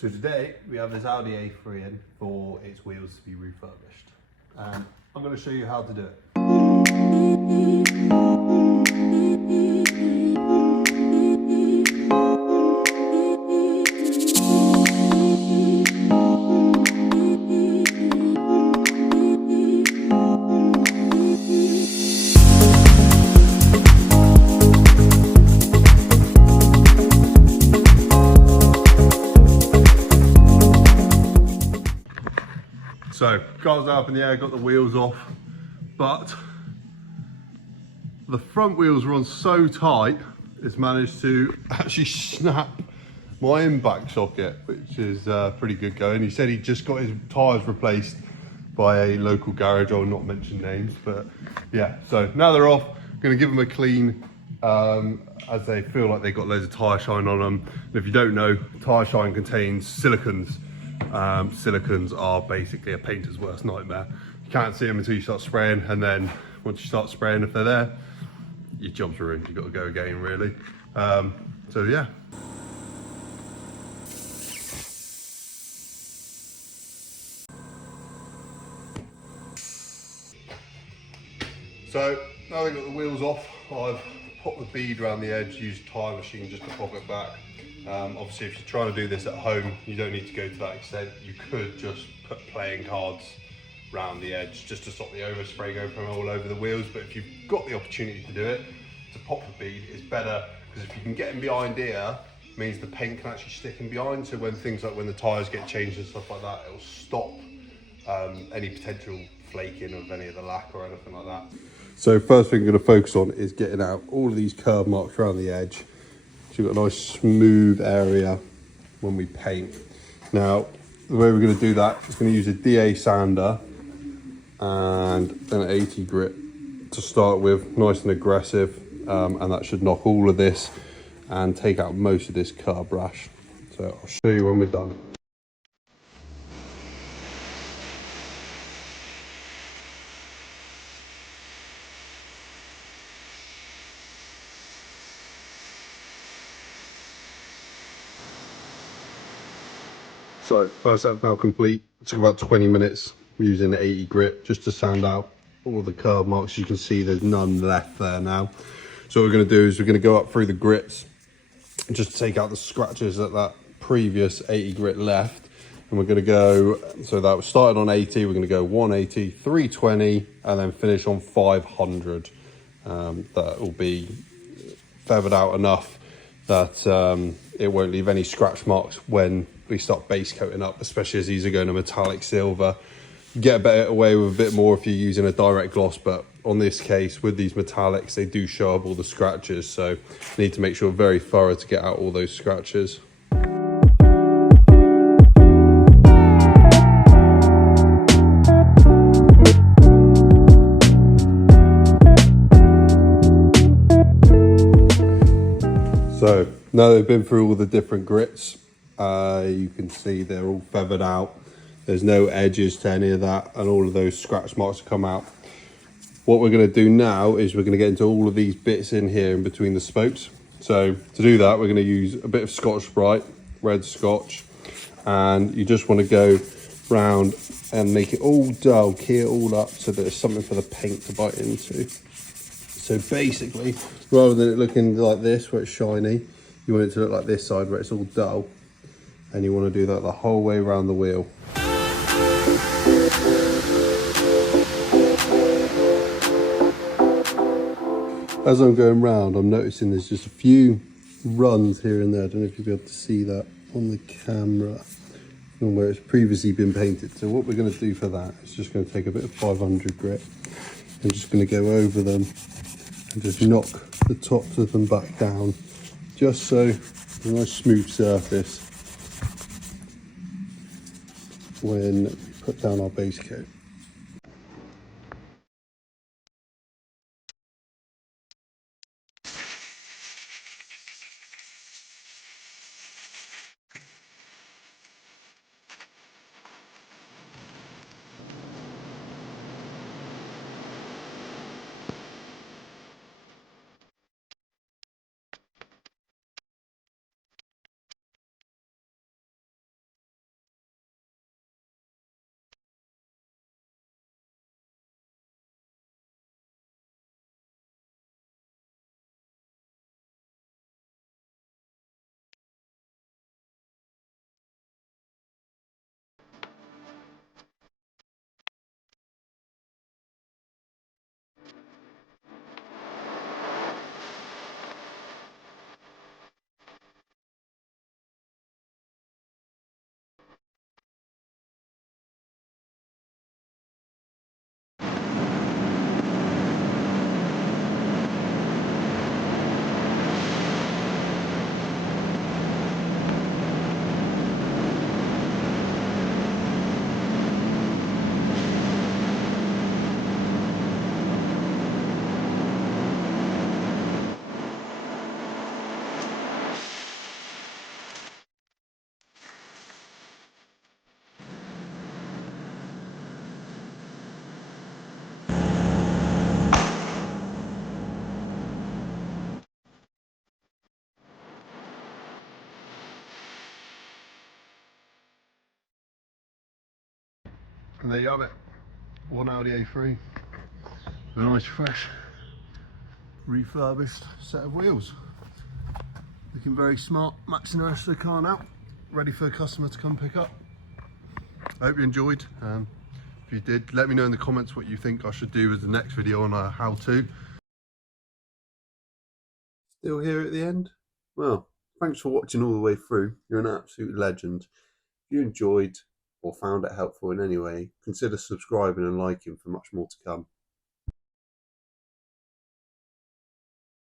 So today we have this Audi A3 in for its wheels to be refurbished. And I'm going to show you how to do it. So, car's up in the air, got the wheels off, but the front wheels were on so tight, it's managed to actually snap my impact socket, which is pretty good going. He said he just got his tyres replaced by a local garage. I'll not mention names, but yeah. So now they're off, gonna give them a clean, as they feel like they've got loads of tyre shine on them. And if you don't know, tyre shine contains silicons. Silicons are basically a painter's worst nightmare. You can't see them until you start spraying, and then once you start spraying, if they're there, your job's ruined. You've got to go again, really. So yeah. So now they've got the wheels off, I've popped the bead around the edge, used a tyre machine just to pop it back. Obviously, if you're trying to do this at home, you don't need to go to that extent. You could just put playing cards around the edge just to stop the overspray going from all over the wheels. But if you've got the opportunity to do it, to pop the bead is better, because if you can get in behind here, it means the paint can actually stick in behind. So when things like when the tyres get changed and stuff like that, it'll stop any potential flaking of any of the lack or anything like that. So first thing I'm going to focus on is getting out all of these curb marks around the edge. So you've got a nice smooth area when we paint. Now, the way we're going to do that is going to use a DA sander and an 80 grit to start with, nice and aggressive, and that should knock all of this and take out most of this curb rash. So I'll show you when we're done. So first step now complete. It took about 20 minutes using the 80 grit just to sand out all the curb marks. You can see there's none left there now. So what we're going to do is we're going to go up through the grits and just take out the scratches that previous 80 grit left. And we're going to go, so that was started on 80, we're going to go 180, 320, and then finish on 500. That will be feathered out enough that it won't leave any scratch marks when we start base coating up, especially as these are going to metallic silver. You get away with a bit more if you're using a direct gloss, but on this case with these metallics, they do show up all the scratches, so you need to make sure very thorough to get out all those scratches. So now they've been through all the different grits, you can see they're all feathered out. There's no edges to any of that, and all of those scratch marks have come out. What we're going to do now is we're going to get into all of these bits in here in between the spokes. So to do that, we're going to use a bit of Scotch-Brite, red Scotch, and you just want to go round and make it all dull, key it all up so that there's something for the paint to bite into. So basically, rather than it looking like this where it's shiny, you want it to look like this side where it's all dull, and you want to do that the whole way around the wheel. As I'm going round, I'm noticing there's just a few runs here and there. I don't know if you'll be able to see that on the camera from where it's previously been painted. So what we're going to do for that is just going to take a bit of 500 grit. I'm just going to go over them and just knock the tops of them back down, just so a nice smooth surface when we put down our base coat. And there you have it, one Audi A3 with a nice fresh refurbished set of wheels. Looking very smart, matching the rest of the car now, ready for a customer to come pick up. I hope you enjoyed. If you did, let me know in the comments what you think I should do as the next video on a how-to. Still here at the end? Well, thanks for watching all the way through. You're an absolute legend. If you enjoyed or found it helpful in any way, consider subscribing and liking for much more to come.